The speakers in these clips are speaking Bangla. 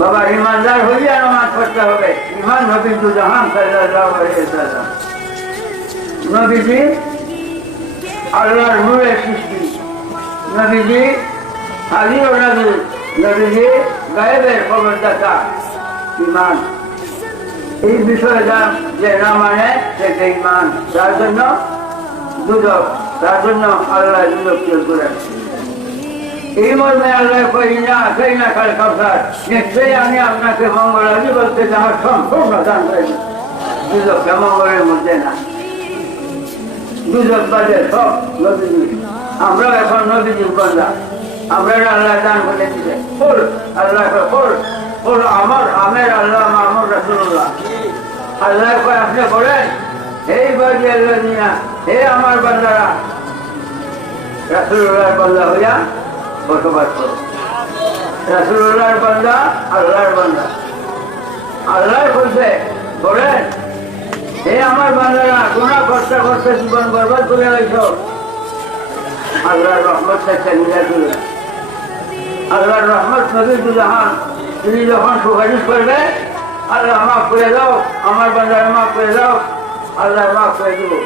বাবা ইমানদার হইয়া নামাজ পড়তে হবে। ইমান নবী জাহান সাল্লাল্লাহু আলাইহি ওয়াসাল্লাম, নবীজি আল্লাহর নূরের সৃষ্টি, নবীজি আলী ও নবী, নবীজি গায়েবের খবরদাতা। ইমান এই বিষয়ে যে না মানে সে ইমান, তার জন্য দুদক, তার জন্য আল্লাহ দুদক করেন। এই মর্মে আল্লাহ কই না সেই না কাল কাউসার, নিশ্চয়ই আমি আপনাকে মঙ্গলাজি বলতে আমার সম্পূর্ণ দান করি। দুদকটা মঙ্গলের মধ্যে না, দুদক বাদে সব নবীজি। আমরা এখন নবীজির বন্ধা, আমরা আল্লাহ দান করে দিলে ফুল আল্লাহ ফুল ফুল আমার আমের আল্লাহ মাহমুদ রাসূলুল্লাহ। আল্লাহ কয় আপনি বলেন এই বাড়ি আল্লাহ নিয়া হে আমার বান্দারা রাসূলুল্লাহর বান্দা হইয়া বসবাস করো। রাসূলুল্লাহর বান্দা আল্লাহর বান্দা। আল্লাহ বলছে বলেন হে আমার বান্দারা গুনাহ করতে করতে জীবন বরবাদ করে হইছ, আল্লাহর রহমত থেকে নিয়ে তুলে। আল্লাহর রহমত নবী জাহান, তিনি যখন সুপারিশ করবে আল্লাহ মাফ করে দাও, আমার বান্দারা মাফ করে দাও, আল্লাহ মাফ করে দেবো।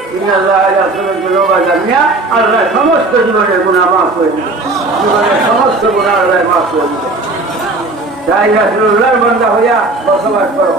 আল্লাহ সমস্ত জীবনের গুণা মাফ করে দেবো, জীবনের সমস্ত গুণা আল্লাহ মাফ করে দেবো। তাই রাসূলুল্লাহর বান্দা হইয়া বসবাস করো।